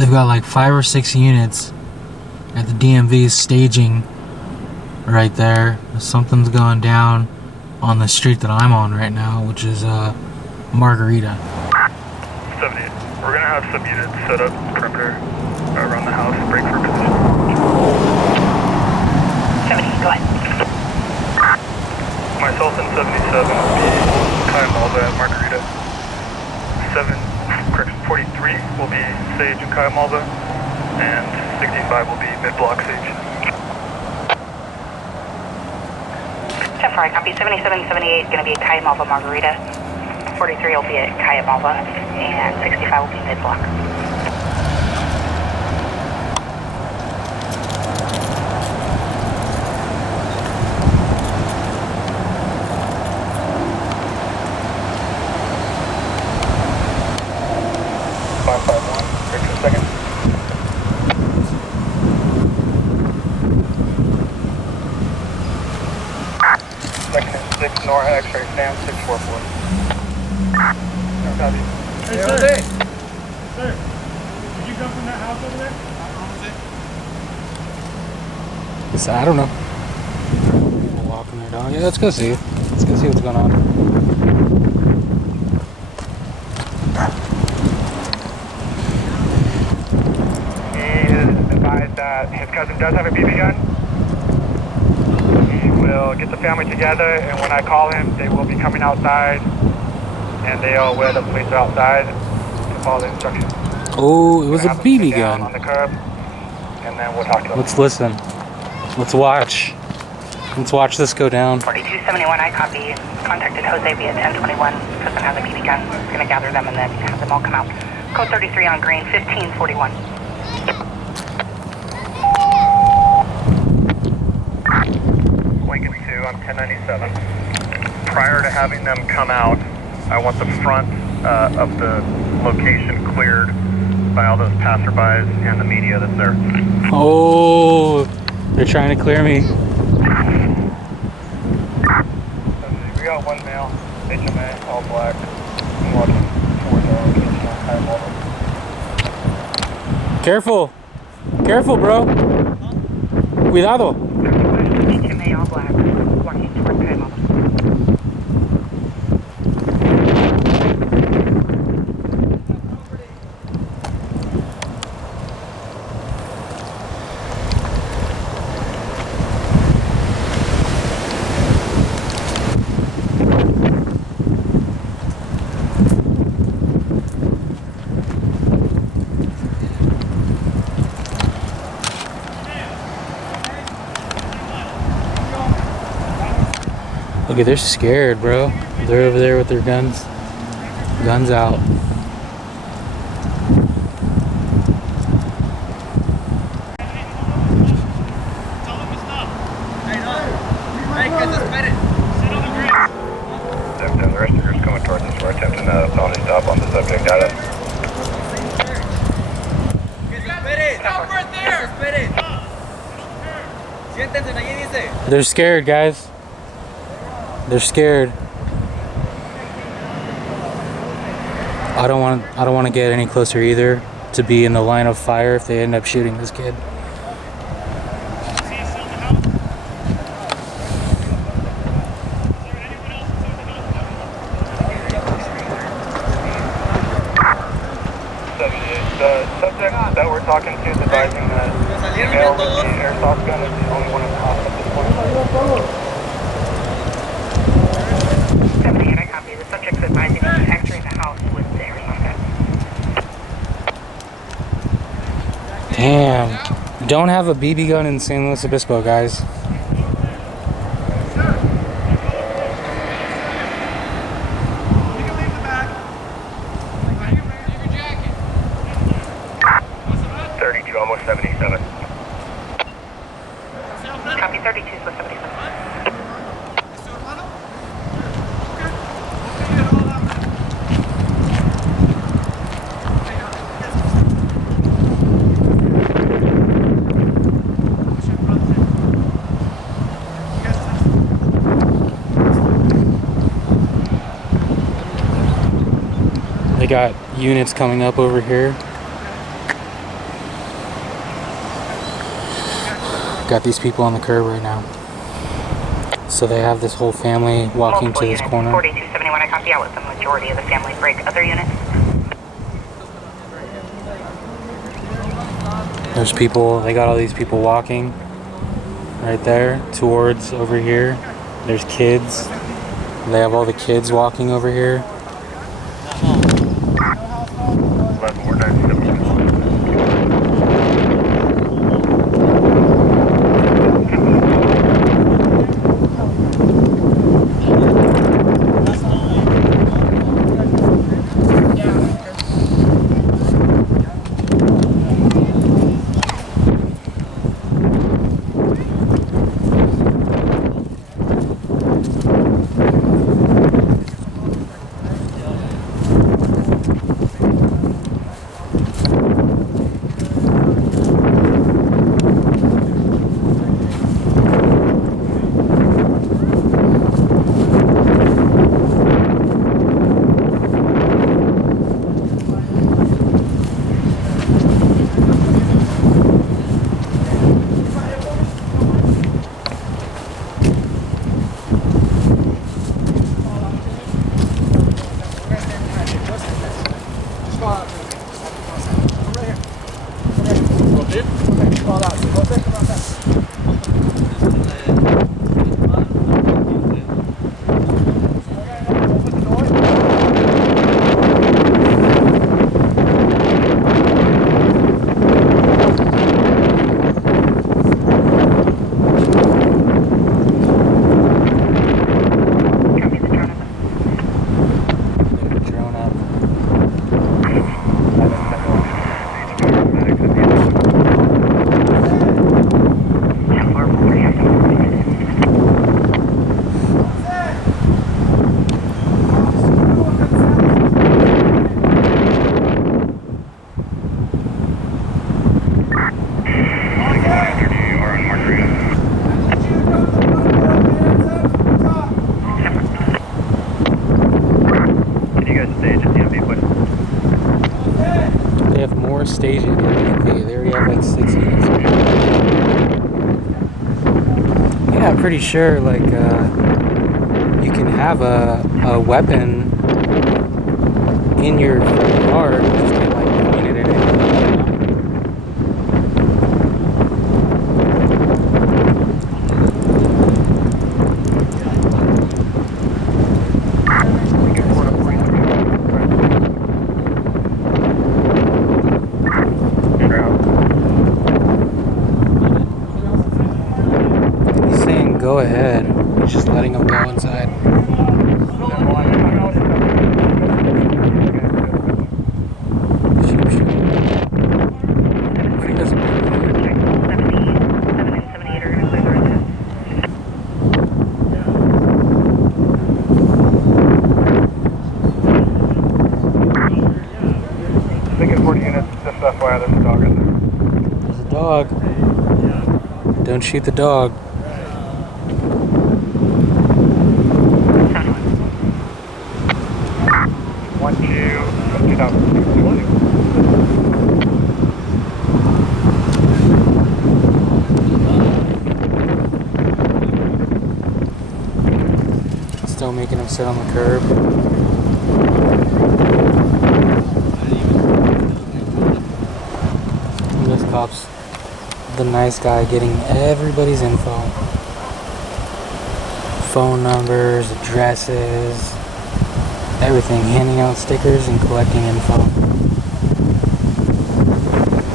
They've got like 5 or 6 units at the DMV staging right there. Something's going down on the street that I'm on right now, which is Margarita. 70. We're gonna have some units set up perimeter around the house, break for position. 70, go ahead. Myself and 77 will be Kyle Malva at Margarita. 43 will be Sage and Kyle Malva, and 65 will be mid-block Sage. 10-4, I copy. 77, 78 is going to be at Kyle Malva Margarita. 43 will be at Kyle Malva, and 65 will be mid-block. Nor X-ray, Sam 644. No copy. Hey, sir. Sir, did you come from that house over there? I don't know. We're walking there down. Yeah, let's go see. Let's go see what's going on. He is advised that his cousin does have a BB gun. We'll get the family together, and when I call him, they will be coming outside, and they are aware the police are outside to follow the instructions. Oh, it was a BB gun. On the curb, and then we'll talk to them. Let's listen. Let's watch. Let's watch this go down. 4271, I copy. Contacted Jose via 1021. Cousin has a BB gun. We're going to gather them and then have them all come out. Code 33 on green, 1541. Lincoln 2 on 1097. Prior to having them come out, I want the front of the location cleared by all those passerbys and the media that's there. Oh, they're trying to clear me. We got one male, HMA, all black, and walking towards our location on High Level. Careful. Careful, bro. Cuidado. HMA, all black, walking towards High Level. Look at, they're scared, bro. They're over there with their guns out. The rest of the group's coming towards us. We're attempting a felony stop on the subject. They're scared, guys. They're scared. I don't want to get any closer either to be in the line of fire if they end up shooting this kid. The subject that we're talking to is advising that the male with the airsoft gun is the only one in the house at this point. 78, I copy. The subject's advising us to enter the house with the airsoft gun. Damn. Don't have a BB gun in San Luis Obispo, guys. Almost 77. Copy 32, so 77. They got units coming up over here. got these people on the curb right now. So they have this whole family walking Multiple to this units, corner. 4271, I copy out with the majority of the family break. Other units? There's people, they got all these people walking right there towards over here. There's kids. They have all the kids walking over here. 11497. Stages in the DMV. They already have like 6 units. Yeah, I'm pretty sure like you can have a weapon in your car, just get like pointed at it. Go ahead. He's just letting them go inside. Shoot. If he doesn't move. 77 and 78 are going to clear the rest. I think it's 40 units, just FYI, there's a dog in there. There's a dog. Don't shoot the dog. Still making him sit on the curb. And this cop's the nice guy getting everybody's info. Phone numbers, addresses, everything. Handing out stickers and collecting info.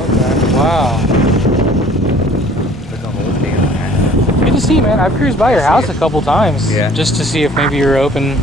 Okay, wow. Good to see you, man. I've cruised by your house a couple times. Yeah. Just to see if maybe you're open